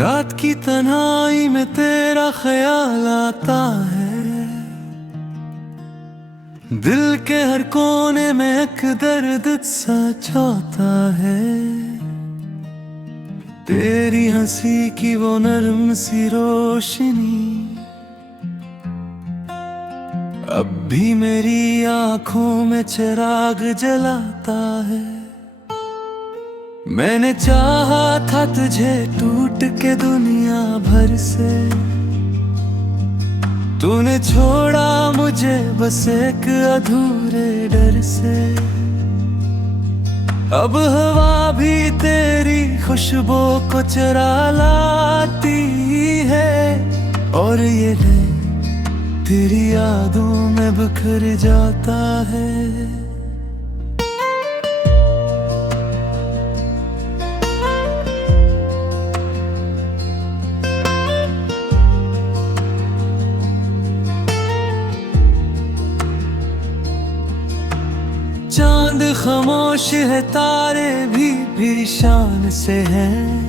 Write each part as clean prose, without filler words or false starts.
रात की तन्हाई में तेरा ख्याल आता है, दिल के हर कोने में एक दर्द सा छाता है। तेरी हंसी की वो नरम सी रोशनी अब भी मेरी आंखों में चिराग जलाता है। मैंने चाहा था तुझे टूट के दुनिया भर से, तूने छोड़ा मुझे बस एक अधूरे डर से। अब हवा भी तेरी खुशबू को चुरा लाती है, और ये दिल तेरी यादों में बिखर जाता है। चांद खामोश है, तारे भी शान से हैं।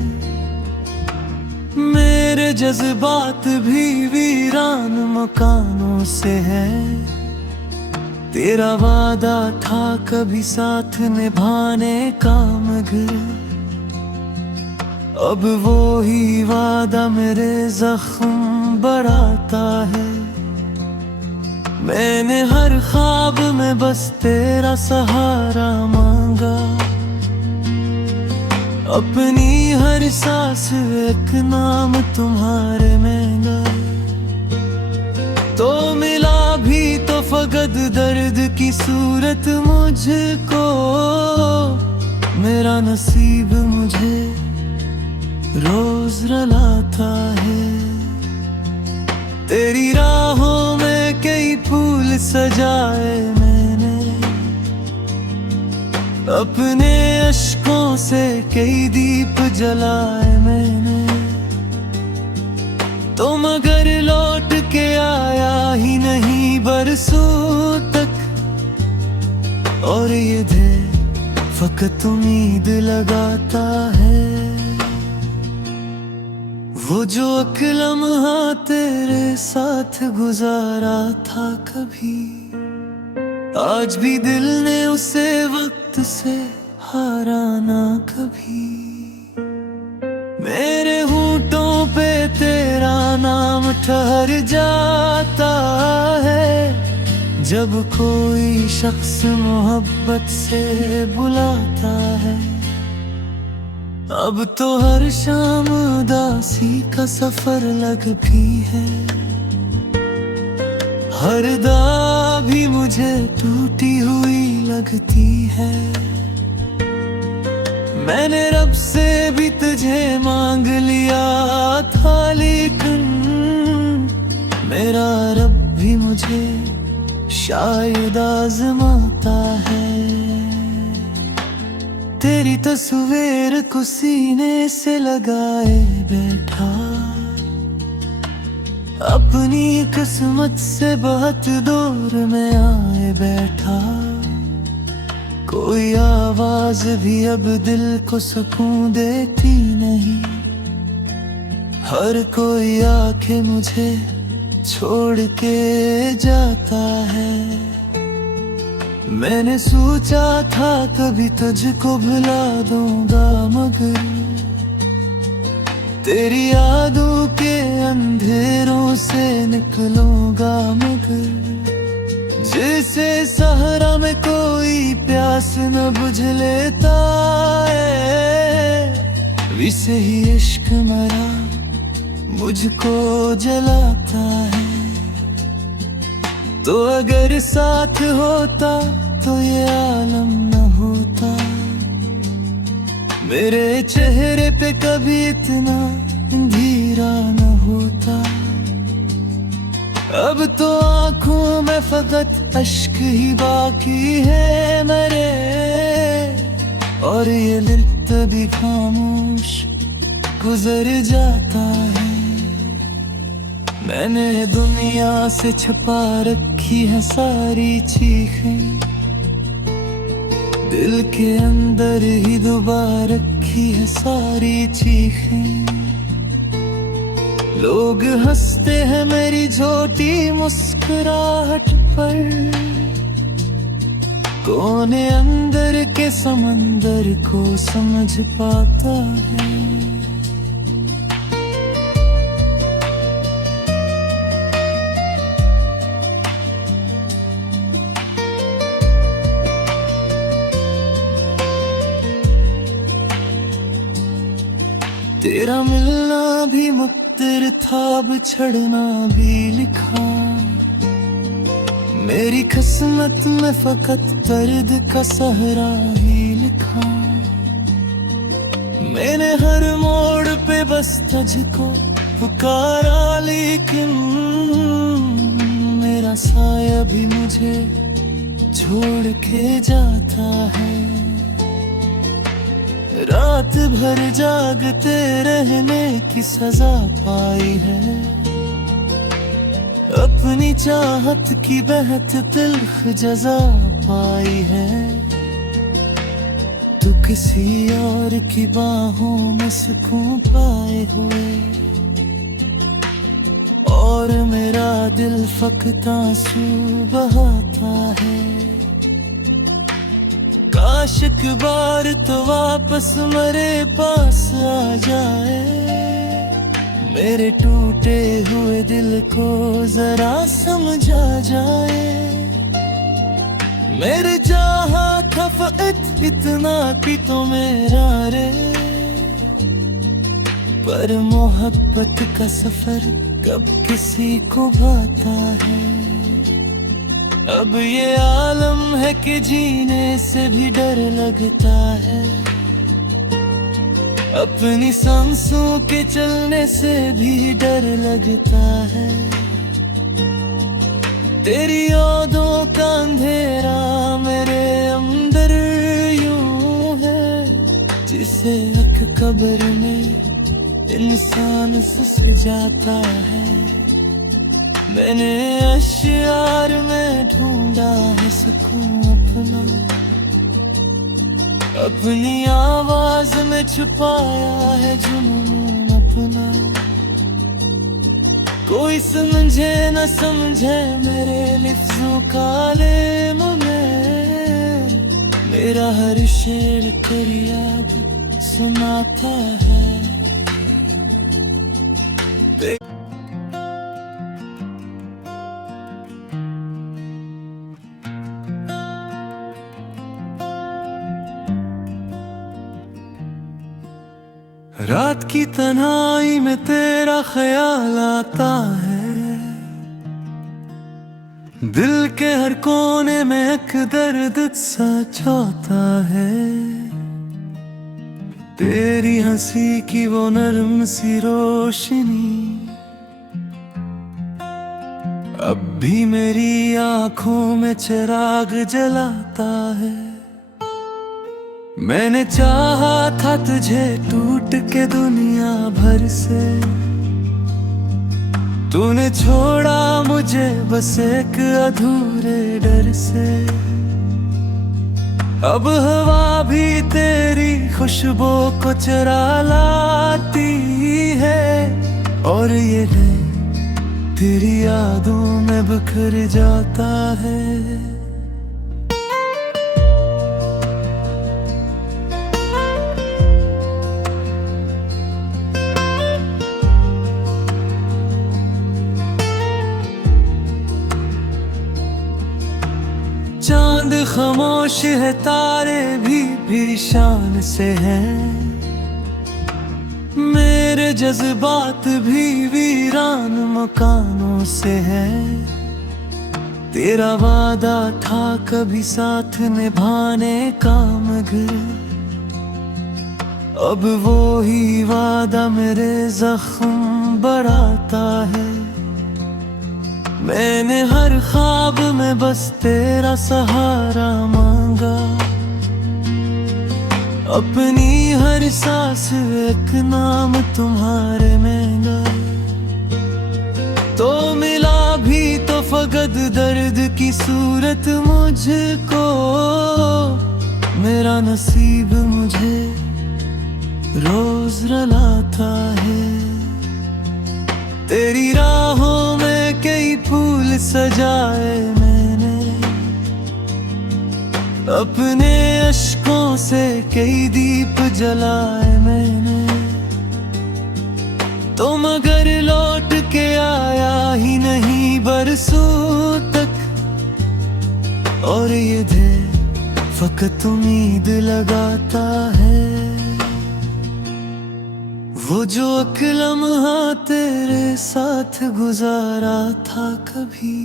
मेरे जज्बात भी वीरान मकानों से हैं। तेरा वादा था कभी साथ निभाने का, मगर अब वो ही वादा मेरे जख्म बढ़ाता है। मैंने हर ख्वाब में बस तेरा सहारा मांगा, अपनी हर सांस एक नाम तुम्हारे में गाया। तो मिला भी तो फकत दर्द की सूरत मुझको, मेरा नसीब मुझे रोज रुलाता है। तेरी राहों में कई फूल सजाए मैंने, अपने अश्कों से कई दीप जलाए मैंने। तो मगर लौट के आया ही नहीं बरसों तक, और ये दिल फकत उम्मीद लगाता है। वो जो एक लम्हा तेरे साथ गुजारा था कभी, आज भी दिल ने उसे वक्त से हारा ना कभी। मेरे होंठों पे तेरा नाम ठहर जाता है, जब कोई शख्स मोहब्बत से बुलाता है। अब तो हर शाम उदासी का सफर लग भी है, हर दा भी मुझे टूटी हुई लगती है। मैंने रब से भी तुझे मांग लिया था, लेकिन मेरा रब भी मुझे शायद आजमाता है। तेरी तस्वीर को सीने से लगाए बैठा, अपनी किस्मत से बहुत दूर में आए बैठा। कोई आवाज भी अब दिल को सुकून देती नहीं, हर कोई आके मुझे छोड़ के जाता है। मैंने सोचा था कभी तुझको भुला दूंगा, मगर तेरी यादों के अंधेरों से निकलूंगा। मगर जैसे सहरा में कोई प्यास न बुझ लेता है, वैसे ही इश्क मरा मुझको जलाता है। तो अगर साथ होता तो ये आलम न होता, मेरे चेहरे पे कभी इतना अंधेरा न होता। अब तो आंखों में फकत अश्क ही बाकी है मेरे, और ये दिल तभी खामोश गुजर जाता है। मैंने दुनिया से छुपा रखी है सारी चीखें, दिल के अंदर ही दबा रखी है सारी चीखें। लोग हंसते हैं मेरी छोटी मुस्कुराहट पर, कौन अंदर के समंदर को समझ पाता है। तेरा मिलना भी मुक्तर था, बिछड़ना भी लिखा। मेरी किस्मत में फकत दर्द का सहरा ही लिखा। मैंने हर मोड़ पे बस तुझको पुकारा, लेकिन मेरा साया भी मुझे छोड़ के जाता है। रात भर जागते रहने की सजा पाई है, अपनी चाहत की बहत तिल्ख जजा पाई है। तू किसी और की बाहों में सुकून पाए हुए, और मेरा दिल फकत आंसू बहाता है। काश एक बार तो वापस मेरे पास आ जाए, मेरे टूटे हुए दिल को जरा समझा जाए। मेरे जहाँ था फकत इतना कि तो मेरा रे, पर मोहब्बत का सफर कब किसी को भाता है। अब ये आलम है कि जीने से भी डर लगता है, अपनी सांसों के चलने से भी डर लगता है। तेरी यादों का अंधेरा मेरे अंदर यूं है, जिसे रख कब्र में इंसान सस जाता है। मैंने अश्यार में ढूंढा है सुकून अपना, अपनी आवाज में छुपाया है जुनून अपना। कोई समझे न समझे मेरे लिफ्ज़ों का लेम में, मेरा हर शेर तेरी याद सुनाता है। रात की तन्हाई में तेरा ख्याल आता है, दिल के हर कोने में एक दर्द सा छाता है। तेरी हंसी की वो नरम सी रोशनी अब भी मेरी आंखों में चिराग जलाता है। मैंने चाहा था तुझे टूट के दुनिया भर से, तूने छोड़ा मुझे बस एक अधूरे डर से। अब हवा भी तेरी खुशबू को चुरा लाती है, और ये दिल तेरी यादों में बिखर जाता है। चांद खामोश है, तारे भी शान से हैं। मेरे जज्बात भी वीरान मकानों से हैं। तेरा वादा था कभी साथ निभाने का मगर, अब वो ही वादा मेरे जख्म बढ़ाता है। मैंने हर ख्वाब में बस तेरा सहारा मांगा, अपनी हर सांस एक नाम तुम्हारे में गाया। तो मिला भी तो फकत दर्द की सूरत मुझको, मेरा नसीब मुझे रोज रुलाता है। तेरी राहों में कई फूल सजाए मैंने, अपने अश्कों से कई दीप जलाए मैंने, तो मगर लौट के आया ही नहीं बरसों तक। और ये दिल फकत उम्मीद लगाता है, वो जो एक लम्हा तेरे साथ गुजारा था कभी,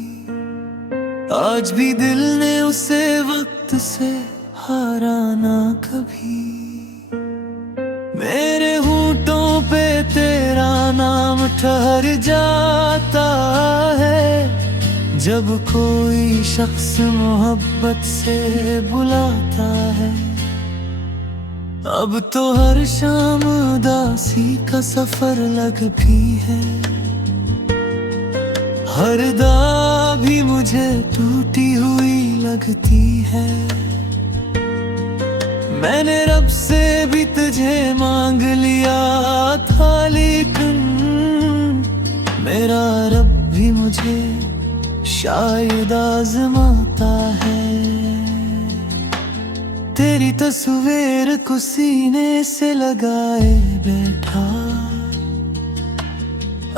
आज भी दिल ने उसे वक्त से हारा ना कभी। मेरे होंठों पे तेरा नाम ठहर जाता है, जब कोई शख्स मोहब्बत से बुलाता है। अब तो हर शाम उदासी का सफर लग भी है, हर दा भी मुझे टूटी हुई लगती है। मैंने रब से भी तुझे मांग लिया था, लेकिन मेरा रब भी मुझे शायद आजमाता है। तेरी तस्वीर को सीने से लगाए बैठा,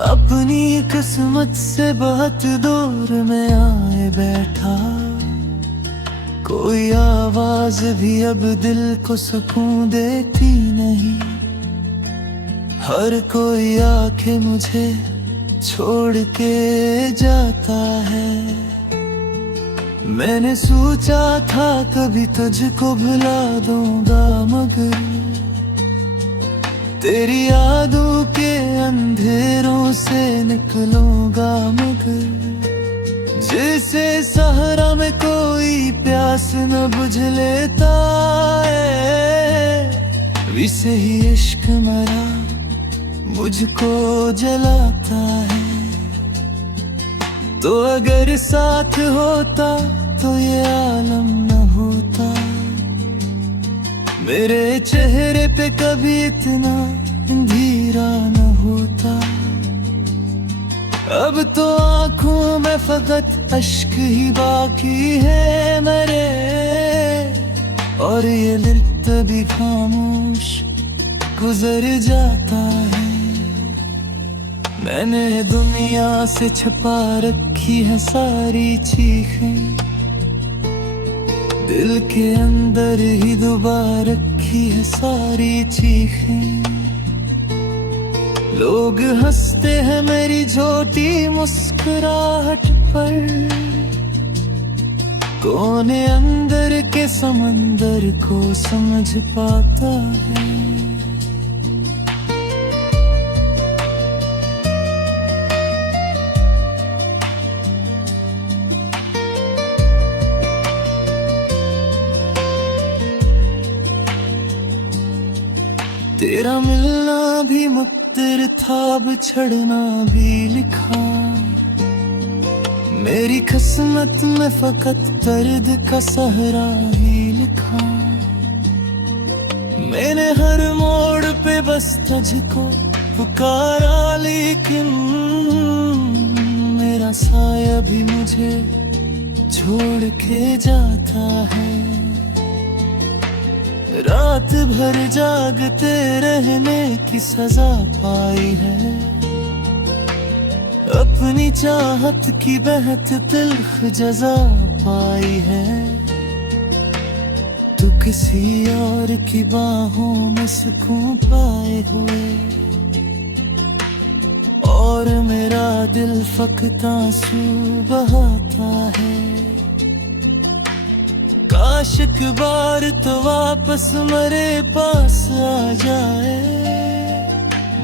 अपनी किस्मत से बहुत दूर में आए बैठा। कोई आवाज भी अब दिल को सुकून देती नहीं, हर कोई आके मुझे छोड़ के जाता है। मैंने सोचा था कभी तुझको भुला दूंगा, मगर तेरी यादों के अंधेरों से निकलूंगा। मगर जैसे सहारा में कोई प्यास न बुझ लेता है, वैसे ही इश्क मरा मुझको जलाता है। तो अगर साथ होता तो ये आलम न होता, मेरे चेहरे पे कभी इतना अंधेरा न होता। अब तो आंखों में फकत अश्क ही बाकी है मेरे, और ये दिल तभी खामोश गुजर जाता है। मैंने दुनिया से छुपा रखी है सारी चीखें, दिल के अंदर ही दबा रखी है सारी चीखें। लोग हंसते हैं मेरी छोटी मुस्कुराहट पर, कौन अंदर के समंदर को समझ पाता है। तेरा मिलना भी मुक़द्दर था, बिछड़ना भी लिखा। मेरी किस्मत में फकत दर्द का सहरा ही लिखा। मैंने हर मोड़ पे बस तुझको पुकारा, लेकिन मेरा साया भी मुझे छोड़ के जाता है। रात भर जागते रहने की सजा पाई है, अपनी चाहत की बहत तिल्ख जजा पाई है। तू किसी और की बाहों में सुकून पाए हुए, और मेरा दिल फकत आंसू बहाता है। काश एक बार तो वापस मेरे पास आ जाए,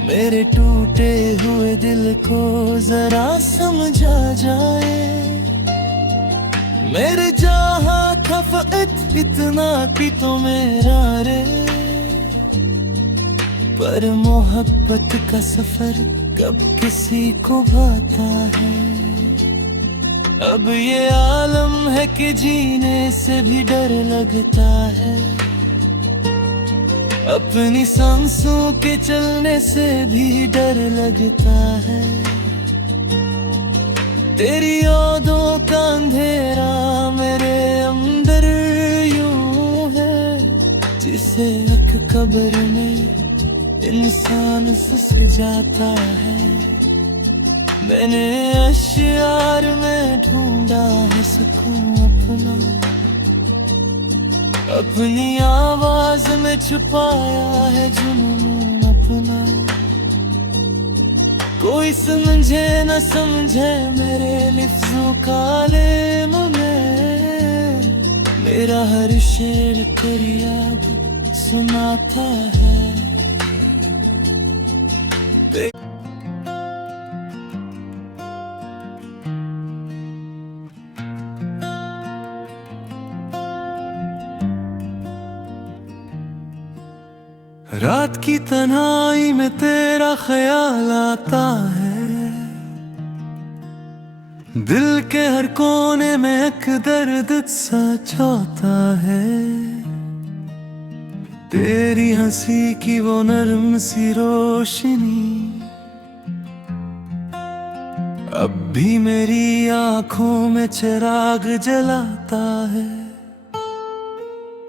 मेरे टूटे हुए दिल को जरा समझा जाए। मेरे जहाँ खफत इतना कि तो मेरा रे, पर मोहब्बत का सफर कब किसी को भाता है। अब ये आलम है कि जीने से भी डर लगता है, अपनी सांसों के चलने से भी डर लगता है। तेरी यादों का अंधेरा मेरे अंदर यूं है, जिसे रख कब्र में इंसान फंस जाता है। मैंने अश्यार में ढूंढा है सुकून अपना, अपनी आवाज में छुपाया है जुनून अपना। कोई समझे न समझे मेरे लिफ्ज़ों का लेम में, मेरा हर शेर तेरी याद सुनाता है। रात की तन्हाई में तेरा ख्याल आता है, दिल के हर कोने में एक दर्द सा छाता है। तेरी हंसी की वो नरम सी रोशनी अब भी मेरी आंखों में चिराग जलाता है।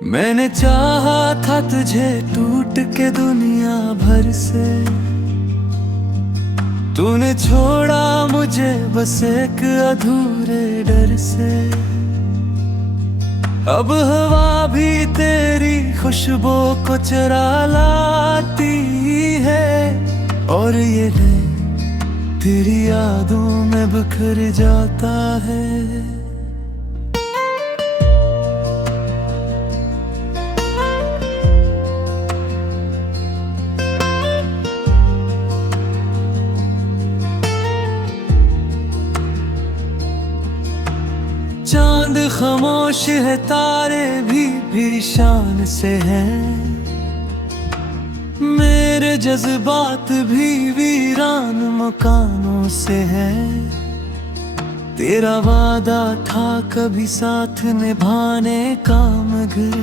मैंने चाहा था तुझे टूट के दुनिया भर से, तूने छोड़ा मुझे बस एक अधूरे डर से। अब हवा भी तेरी खुशबू को चुरा लाती है, और ये दिल तेरी यादों में बिखर जाता है। चांद खामोश है, तारे भी शान से हैं। मेरे जज्बात भी वीरान मकानों से हैं। तेरा वादा था कभी साथ निभाने का, मगर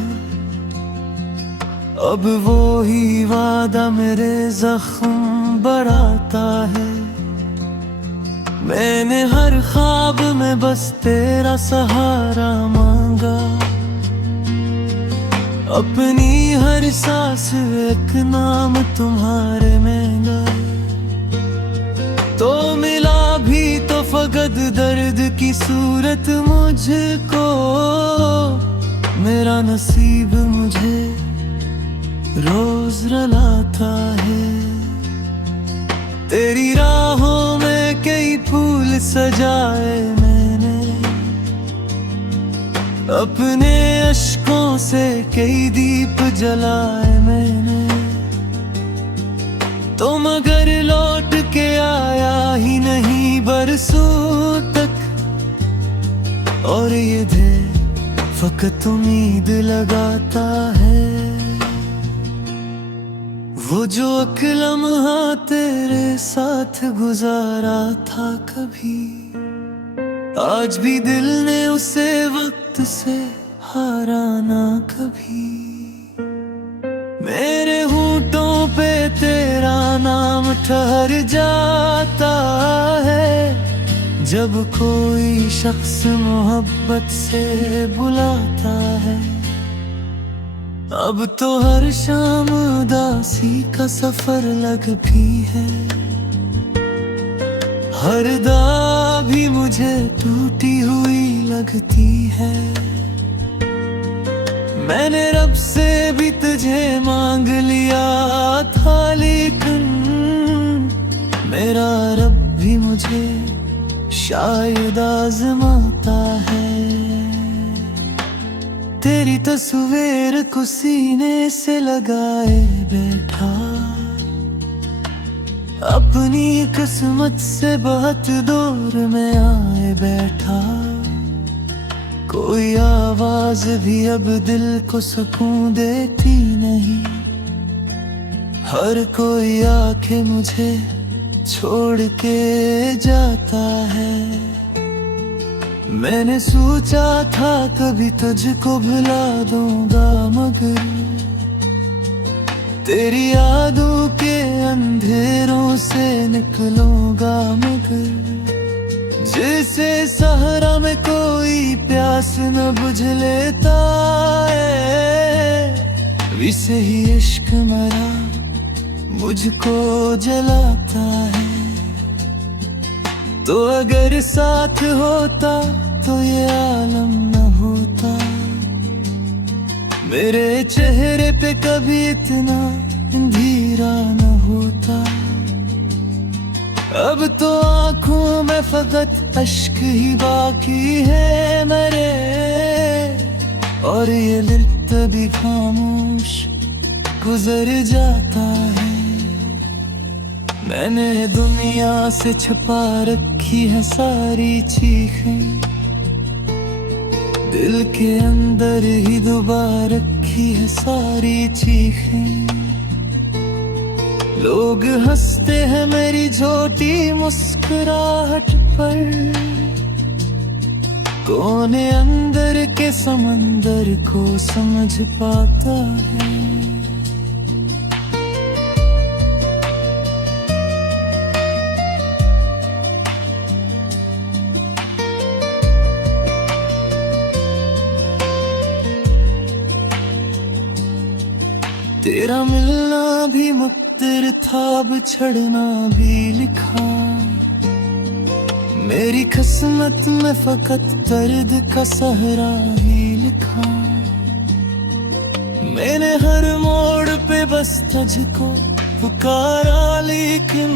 अब वो ही वादा मेरे जख्म बढ़ाता है। मैंने हर ख्वाब में बस तेरा सहारा मांगा, अपनी हर सांस एक नाम तुम्हारे में गाया। तो मिला भी तो फकत दर्द की सूरत मुझको, मेरा नसीब मुझे रोज रुलाता है। तेरी राहों में कई फूल सजाए मैंने, अपने अश्कों से कई दीप जलाए मैंने। तो मगर लौट के आया ही नहीं बरसों तक, और ये दिल फकत उम्मीद लगाता है। वो जो एक लम्हा तेरे साथ गुजारा था कभी, आज भी दिल ने उसे वक्त से हारा ना कभी। मेरे होंठों पे तेरा नाम ठहर जाता है, जब कोई शख्स मोहब्बत से बुलाता है। अब तो हर शाम उदासी का सफर लग भी है, हर दा भी मुझे टूटी हुई लगती है। मैंने रब से भी तुझे मांग लिया था, लेकिन मेरा रब भी मुझे शायद आजमाता है। तेरी तस्वीर को सीने से लगाए बैठा, अपनी किस्मत से बहुत दूर में आए बैठा। कोई आवाज भी अब दिल को सुकून देती नहीं, हर कोई आके मुझे छोड़ के जाता है। मैंने सोचा था कभी तुझको भुला दूंगा, मगर तेरी यादों के अंधेरों से निकलूंगा। मगर जिसे सहरा में कोई प्यास न बुझ लेता है, विसे ही इश्क मरा मुझको जलाता है। तो अगर साथ होता तो ये आलम न होता, मेरे चेहरे पे कभी इतना अंधेरा न होता। अब तो आंखों में फकत अश्क ही बाकी है मेरे, और ये दिल तभी खामोश गुजर जाता है। मैंने दुनिया से छुपा रखी है सारी चीखें, दिल के अंदर ही दबा रखी है सारी चीखें। लोग हंसते हैं मेरी छोटी मुस्कुराहट पर, कौन अंदर के समंदर को समझ पाता है। तेरा मिलना भी मुक्तर था, बिछड़ना भी लिखा, मेरी किस्मत में फकत दर्द का सहरा ही लिखा। मैंने हर मोड़ पे बस तुझको पुकारा, लेकिन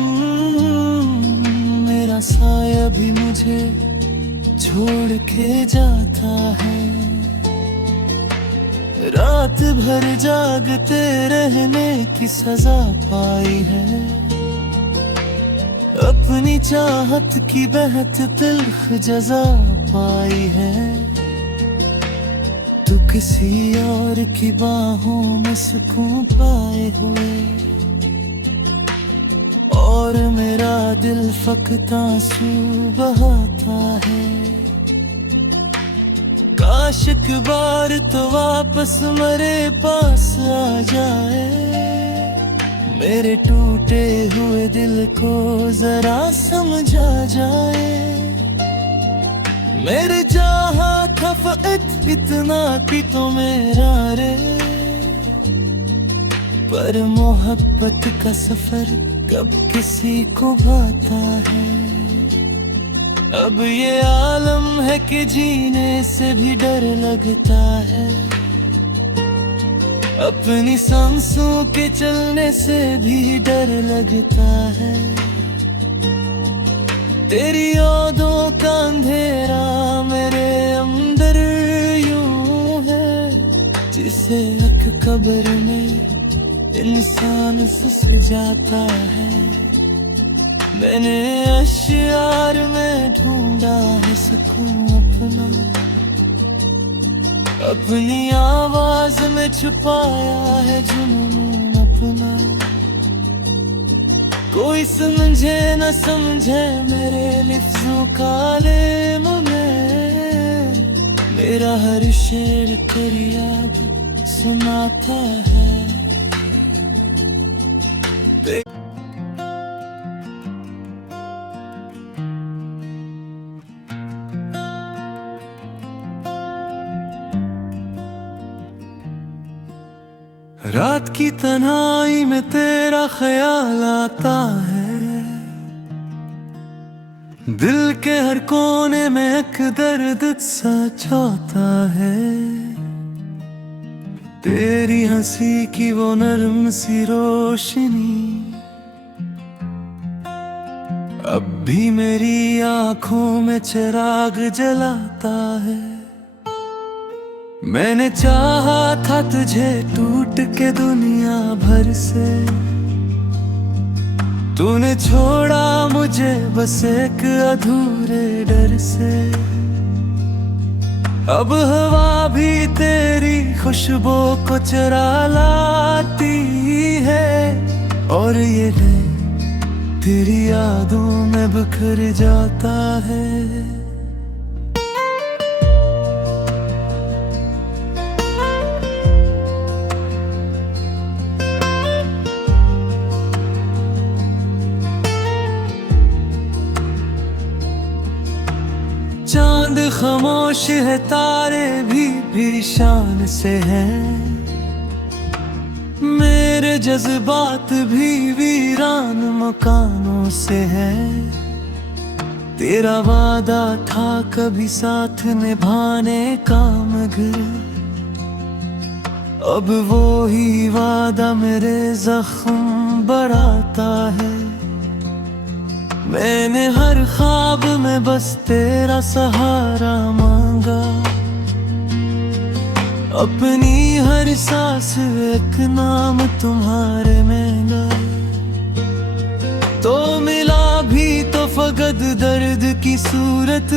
मेरा साया भी मुझे छोड़ के जाता है। रात भर जागते रहने की सजा पाई है, अपनी चाहत की बहत तिल्ख जजा पाई है। तू किसी और की बाहों में सुकून पाए हुए, और मेरा दिल फकत आंसू बहाता है। काश एक बार तो वापस मेरे पास आ जाए, मेरे टूटे हुए दिल को जरा समझा जाए। मेरे जहाँ खफत इतना कि तो मेरा रे, पर मोहब्बत का सफर कब किसी को भाता है। अब ये आलम है कि जीने से भी डर लगता है, अपनी सांसों के चलने से भी डर लगता है। तेरी यादों का अंधेरा मेरे अंदर यूं है, जिसे रख कब्र में इंसान फंस जाता है। मैंने अश्यार में ढूंढा है सुकून अपना, अपनी आवाज में छुपाया है जुनून अपना। कोई समझे न समझे मेरे लिफ्ज़ों का लेम में, मेरा हर शेर तेरी याद सुनाता है। रात की तन्हाई में तेरा ख्याल आता है, दिल के हर कोने में एक दर्द सा छाता है। तेरी हंसी की वो नरम सी रोशनी अब भी मेरी आंखों में चिराग जलाता है। मैंने चाहा था तुझे टूट के दुनिया भर से, तूने छोड़ा मुझे बस एक अधूरे डर से। अब हवा भी तेरी खुशबू को चुरा लाती है, और ये दिल तेरी यादों में बिखर जाता है। चांद खामोश है, तारे भी शान से हैं। मेरे जज्बात भी वीरान मकानों से हैं। तेरा वादा था कभी साथ निभाने का, मगर अब वो ही वादा मेरे जख्म बढ़ाता है। मैंने हर ख्वाब में बस तेरा सहारा मांगा, अपनी हर सांस एक नाम तुम्हारे में गाया। तो मिला भी तो फकत दर्द की सूरत